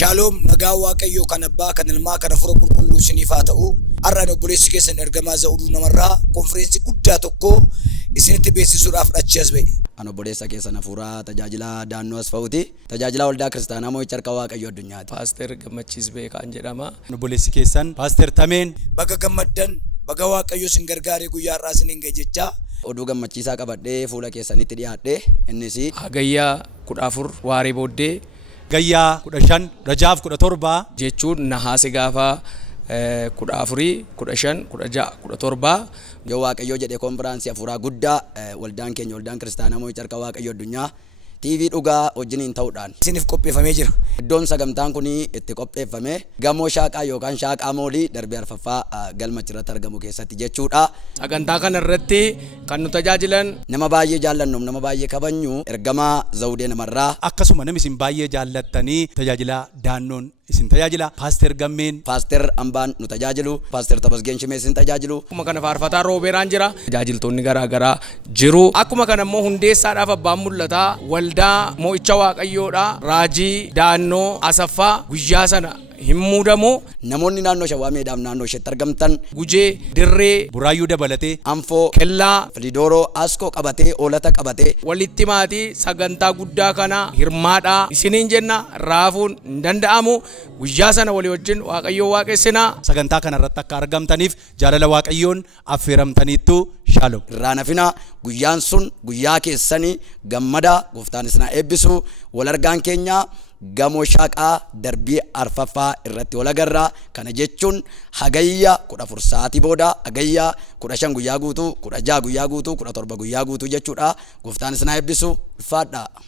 Shalom nagaa waaqayyoo kan abbaa kan ilmaa kan hafuura qulqulluu isiniif haa ta'u. Har'a obboleessi keessan ergamaa Zawuduu namarraa konfireensi guddaa tokko isinitti beeksisuudhaaf achi as ba'e. Ano obboleessa keessan hafuuraa tajaajila daannoo Asfaawuti. Tajaajila waldaa kiristaanaa Moo'icha Harka Waaqayyoo addunyaati. Paaster Gammachiis Beekaan jedhama. Obboleessi keessan Paaster Tameen. Baga gammaddan baga waaqayyo isin gargaaree guyyaa har'aa isiniin ga'e jecha. Oduu gammachiisaa qabadhee fuula keessanitti dhiyaadhe innis Hagayyaa 14 waaree booddee Gayyaa 15 Rajaaf 17 jechuun nahaase gaafa 14 15 16 17 yoo Waaqayyoo jedhee konfiraansii hafuuraa guddaa waldaan keenya waldaan kiristaanaa Moo'icha Harka Waaqayyoo addunyaa TV dhugaa wajjiniin ta'uudhaan Isiniif qopheeffamee jira. iddoon sagantaan kun itti qopheeffame gamoo shaaqaa yookaan shaaqaa moolii darbee arfaffaa galma irratti argamu keessatti jechuudha. sagantaa kana irratti kan nu tajaajilan Nama baay'ee jaallannuuf nama baay'ee kabajnu ergamaa Zawudee namarraa akkasuma namni isin baay'ee jaallattanii tajaajila daannoon isin tajaajila Paaster Gammeen. Paaster Ambaan nu tajaajilu, Paaster Tabasgeen Shimees nu tajaajilu. akkuma kana faarfataa roobeeraan jira. Tajaajiltoonni garaagaraa jiru. Akkuma kana immoo hundeessaadhaaf abbaan mul'ataa waldaa Moo'icha Waaqayyoodha. Raajii daannoo Asaffaa guyyaa sana hin muudamu. Namoonni naannoo Shawaa Meedaaf naannoo isheetti argamtan Gujee, Dirree, Buraayyuu dabalatee Anfoo, Kellaa Filidooroo, Askoo qabatee, Oolata qabatee walitti maatii sagantaa guddaa kana hirmaadhaa isiniin jenna. Raafuun hin danda'amu. Guyyaa sana walii wajjin Waaqayyoo waaqessinaa. sagantaa kana irratti akka argamtaniif jaalala Waaqayyoon affeeramtaniittu Shalom. irraa nafina guyyaan sun guyyaa keessanii gammada gooftaan isin haa eebbisu. Wal argaan keenya gamoo shaaqaa darbii arfaffaa irratti wal agarra. Kana jechuun hagayya 14 sa'aatii booda hagayya 15 guyyaa guutuu 16 guyyaa guutuu 17 guyyaa guutuu jechuudha. Gooftaan isin haa eebbisu. Ulfaadhaa.